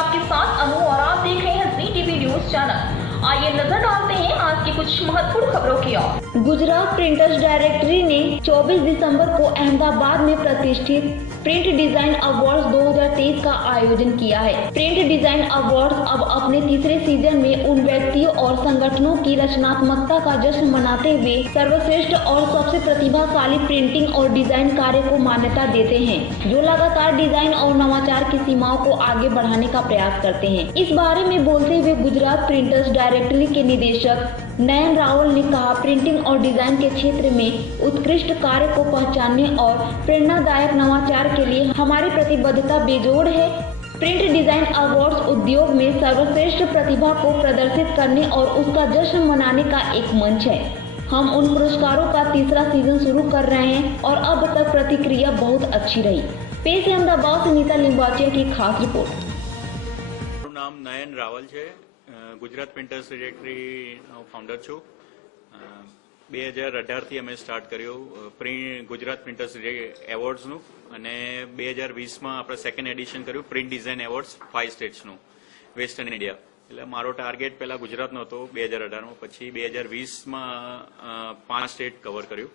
आपके साथ अनु और आप देख रहे हैं जी टीवी न्यूज चैनल। आइए नजर डालते हैं आज की कुछ महत्वपूर्ण खबरों की ओर। गुजरात प्रिंटर्स डायरेक्टरी ने 24 दिसंबर को अहमदाबाद में प्रतिष्ठित प्रिंट डिजाइन अवार्ड्स 2023 का आयोजन किया है। प्रिंट डिजाइन अवार्ड्स अब अपने तीसरे सीजन में उन व्यक्तियों और संगठनों की रचनात्मकता का जश्न मनाते हुए सर्वश्रेष्ठ और सबसे प्रतिभाशाली प्रिंटिंग और डिजाइन कार्य को मान्यता देते हैं, जो लगातार डिजाइन और नवाचार की सीमाओं को आगे बढ़ाने का प्रयास करते हैं। इस बारे में बोलते हुए गुजरात प्रिंटर्स डायरेक्टरी के निदेशक नयन रावल ने कहा, प्रिंटिंग और डिजाइन के क्षेत्र में उत्कृष्ट कार्य को पहचानने और प्रेरणादायक नवाचार के लिए हमारी प्रतिबद्धता बेजोड़ है। प्रिंट डिजाइन अवार्ड्स उद्योग में सर्वश्रेष्ठ प्रतिभा को प्रदर्शित करने और उसका जश्न मनाने का एक मंच है। हम उन पुरस्कारों का तीसरा सीजन शुरू कर रहे हैं और अब तक प्रतिक्रिया बहुत अच्छी रही। पेश है अहमदाबाद से नीता लिंबाचिया की खास रिपोर्ट। नाम नयन रावल है, गुजरात प्रिंटर्स ડિરેક્ટરી ફાઉન્ડર છું। 2018 થી અમે સ્ટાર્ટ કર્યું ગુજરાત પ્રિન્ટર્સ એવોર્ડ્સનું અને 2020 માં આપણે સેકન્ડ એડિશન કર્યું પ્રિન્ટ ડિઝાઇન એવોર્ડ્સ 5 સ્ટેટ્સનું વેસ્ટર્ન ઇન્ડિયા। એટલે મારો ટાર્ગેટ પહેલા ગુજરાતનો હતો 2018 માં, પછી 2020 માં 5 સ્ટેટ કવર કર્યું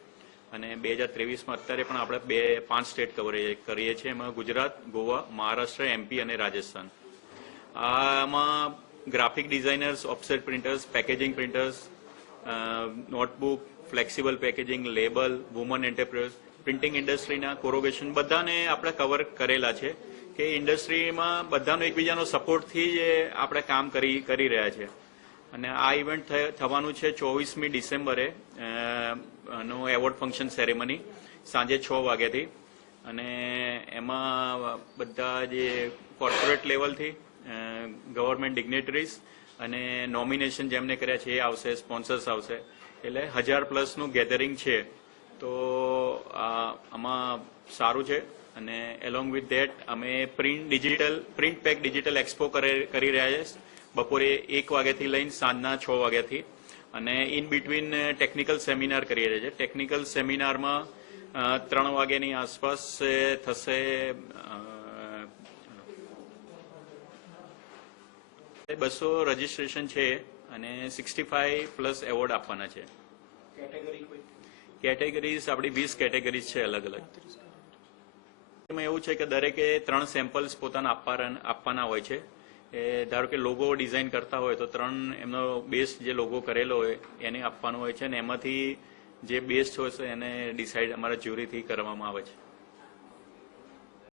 અને 2023 માં અત્યારે પણ આપણે 5 સ્ટેટ કવર કરીએ છીએ। એમાં ગુજરાત, ગોવા, મહારાષ્ટ્ર, એમપી અને રાજસ્થાન। આમાં graphic designers, offset printers, packaging printers, notebook, flexible packaging, label, women entrepreneurs, printing इंडस्ट्रीना कोरोगेशन बधाने आपणे कवर करेला छे के इंडस्ट्रीमां बधानो एकबीजानो सपोर्टथी ज आपणे काम करी रह्या छे। અને આ ઇવેન્ટ થવાનું છે 24મી ડિસેમ્બરે નો એવોર્ડ ફંક્શન સેરેમની સાંજે 6 વાગ્યાથી અને એમાં બધા જે કોર્પોરેટ લેવલથી ગવર્મેન્ટ ડિગ્નેટરીઝ અને નોમિનેશન જેમને કર્યા છે એ આવશે, સ્પોન્સર્સ આવશે, એટલે 1000+ ગેધરિંગ છે। તો આમાં સારું છે અને એલોંગ વિથ ધેટ અમે પ્રિન્ટ પેક ડિજિટલ એક્સપો કરી રહ્યા છે બપોરે 1 વાગ્યાથી લઈને સાંજના 6 વાગ્યાથી અને ઇન બિટવીન ટેકનિકલ સેમિનાર કરી રહ્યા છે। ટેકનિકલ સેમિનારમાં 3 વાગ્યાની આસપાસ થશે। 200 રજીસ્ટ્રેશન છે અને 65+ એવોર્ડ આપવાના છે। કેટેગરીઝ આપણી 20 કેટેગરીઝ છે અલગ અલગ। એમાં એવું છે કે દરેકે 3 સેમ્પલ્સ પોતાના આપવાના હોય છે। ધારો કે લોગો ડિઝાઇન કરતા હોય તો 3 એમનો બેસ્ટ જે લોગો કરેલો હોય એને આપવાનો હોય છે અને એમાંથી જે બેસ્ટ હોય છે એને ડિસાઇડ અમારા જ્યુરીથી કરવામાં આવે છે।